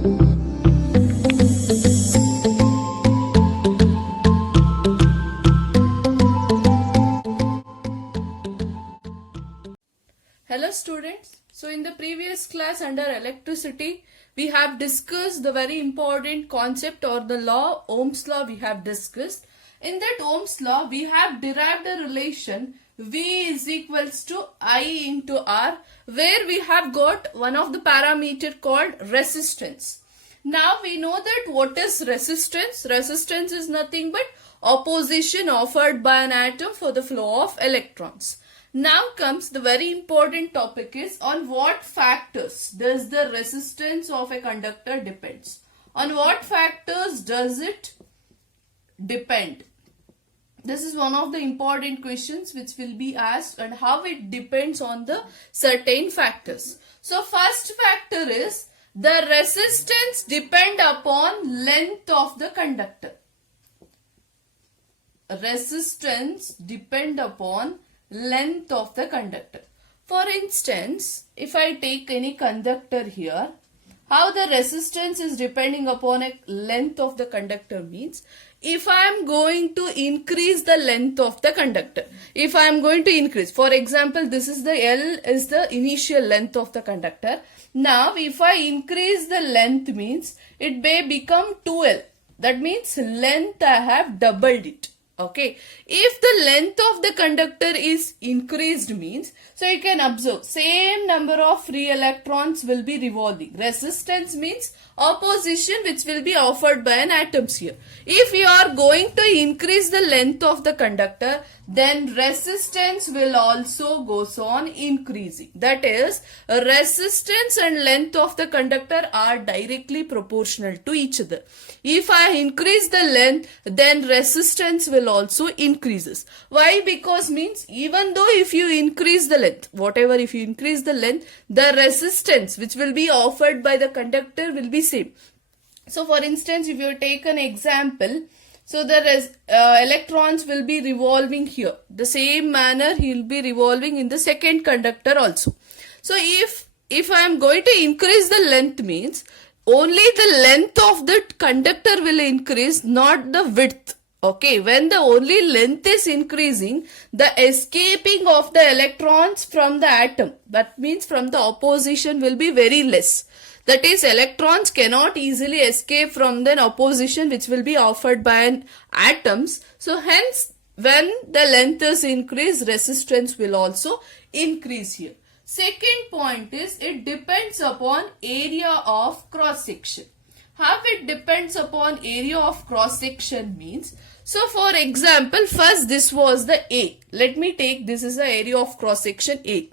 Hello students. So in the previous class under electricity, we have discussed the very important concept or the law, Ohm's law we have discussed. In that Ohm's law, we have derived a relation V is equals to I into R, where we have got one of the parameter called resistance. Now we know that what is resistance? Resistance is nothing but opposition offered by an atom for the flow of electrons. Now comes the very important topic is on what factors does the resistance of a conductor depends. On what factors does it depend? This is one of the important questions which will be asked, and how it depends on the certain factors. So first factor is the resistance depend upon length of the conductor. Resistance depend upon length of the conductor. For instance, if I take any conductor here, how the resistance is depending upon a length of the conductor means, if I am going to increase the length of the conductor, if I am going to increase, for example, this is the L is the initial length of the conductor. Now, if I increase the length means, it may become 2L. That means length I have doubled it. Okay, if the length of the conductor is increased means, so you can observe same number of free electrons will be revolving. Resistance means opposition which will be offered by an atoms here. If you are going to increase the length of the conductor, then resistance will also goes on increasing. That is, resistance and length of the conductor are directly proportional to each other. If I increase the length, then resistance will also increases. Why? Because means even though if you increase the length, whatever if you increase the length, the resistance which will be offered by the conductor will be same. So for instance, if you take an example, so the electrons will be revolving here. The same manner he will be revolving in the second conductor also. So if I am going to increase the length means, only the length of the conductor will increase, not the width. Okay, when the only length is increasing, the escaping of the electrons from the atom, that means from the opposition, will be very less. That is, electrons cannot easily escape from the opposition which will be offered by an atoms. So hence, when the length is increased, resistance will also increase here. Second point is, it depends upon area of cross section. How it depends upon area of cross section means, so for example, first this was the A. Let me take this is the area of cross section A.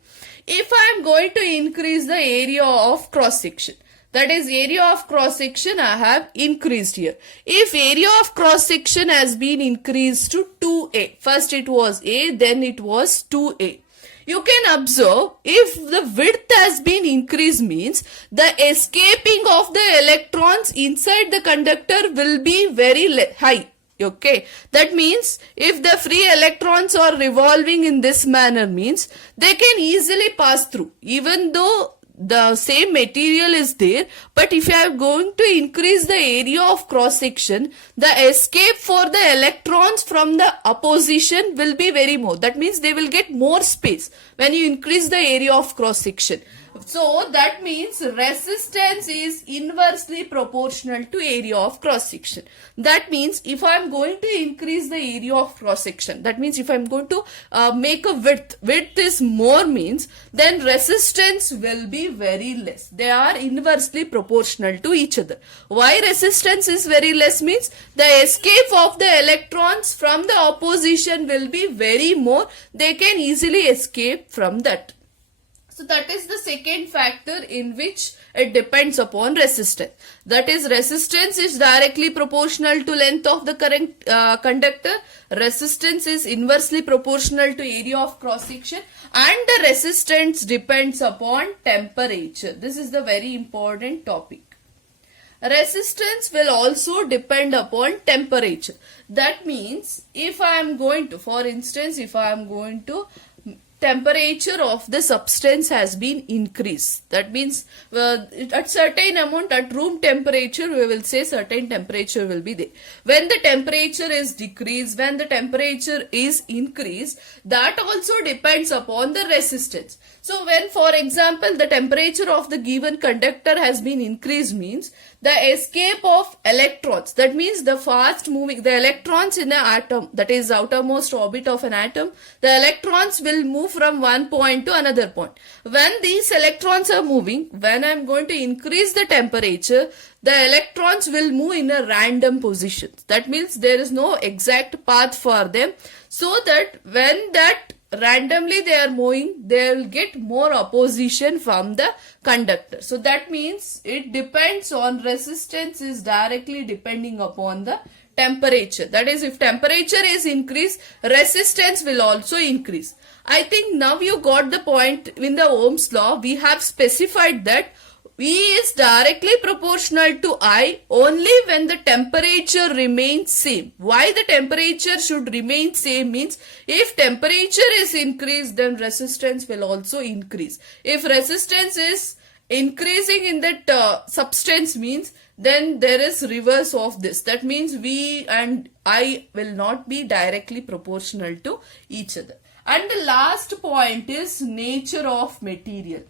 If I am going to increase the area of cross section, that is area of cross section I have increased here. If area of cross section has been increased to 2A, first it was A, then it was 2A. You can observe if the width has been increased means the escaping of the electrons inside the conductor will be very high. Okay, that means if the free electrons are revolving in this manner means they can easily pass through even though the same material is there, but if you are going to increase the area of cross section, the escape for the electrons from the opposition will be very more. That means they will get more space when you increase the area of cross section. So that means resistance is inversely proportional to area of cross section. That means if I am going to increase the area of cross section, that means if I am going to make a width is more means, then resistance will be very less. They are inversely proportional to each other. Why resistance is very less means the escape of the electrons from the opposition will be very more. They can easily escape from that. So that is the second factor in which it depends upon resistance. That is, resistance is directly proportional to length of the current conductor. Resistance is inversely proportional to area of cross section, and the resistance depends upon temperature. This is the very important topic. Resistance will also depend upon temperature. That means if I am going to, for instance, if I am going to temperature of the substance has been increased. That means at certain amount, at room temperature, we will say certain temperature will be there. When the temperature is decreased, when the temperature is increased, that also depends upon the resistance. So when, for example, the temperature of the given conductor has been increased, means the escape of electrons, that means the fast moving, the electrons in an atom, that is outermost orbit of an atom, the electrons will move from one point to another point. When these electrons are moving, when I am going to increase the temperature, the electrons will move in a random position. That means there is no exact path for them, so that when that randomly they are moving, they will get more opposition from the conductor. So that means it depends on, resistance is directly depending upon the temperature. That is, if temperature is increased, resistance will also increase. I think now you got the point. In the Ohm's law, we have specified that V is directly proportional to I only when the temperature remains same. Why the temperature should remain same means, if temperature is increased, then resistance will also increase. If resistance is increasing in that substance, means then there is reverse of this. That means V and I will not be directly proportional to each other. And the last point is nature of material.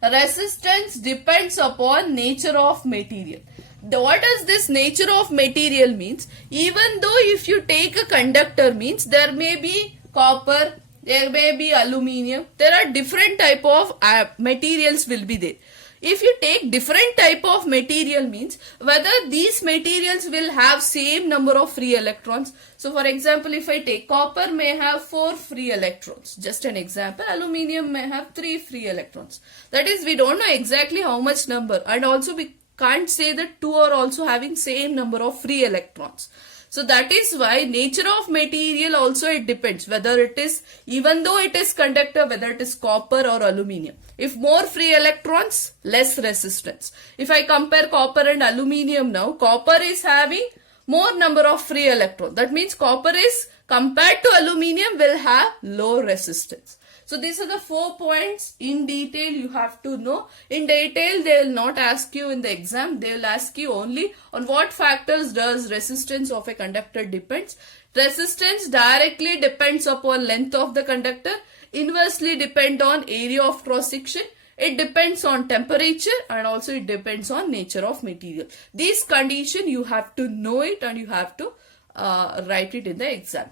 Resistance depends upon nature of material. What does this nature of material means? Even though if you take a conductor, means there may be copper, there may be aluminium, there are different type of materials will be there. If you take different type of material, means whether these materials will have same number of free electrons. So for example, if I take copper may have 4 free electrons, just an example. Aluminium may have 3 free electrons. That is, we don't know exactly how much number, and also we can't say that 2 are also having same number of free electrons. So that is why nature of material also it depends, whether it is, even though it is conductor, whether it is copper or aluminium. If more free electrons, less resistance. If I compare copper and aluminium now, copper is having more number of free electrons. That means copper is, compared to aluminium, will have low resistance. So these are the 4 points in detail you have to know. In detail, they will not ask you in the exam. They will ask you only on what factors does resistance of a conductor depends. Resistance directly depends upon length of the conductor. Inversely depend on area of cross section. It depends on temperature, and also it depends on nature of material. These conditions you have to know it, and you have to write it in the exam.